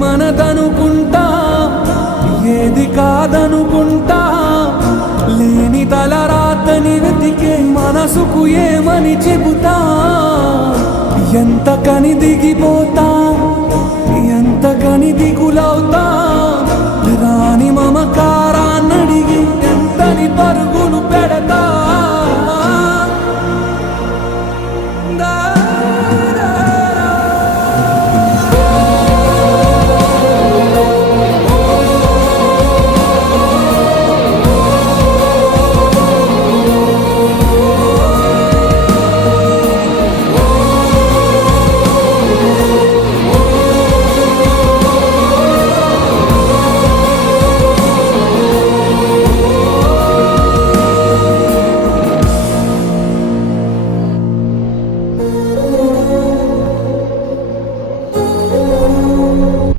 మనదనుకుంటా ఏది కాదనుకుంటా లేని తల రాతని వెతికే మనసుకు ఏమని చెబుతా? ఎంత కని దిగిపోతా ఎంత కని దిగులవుతా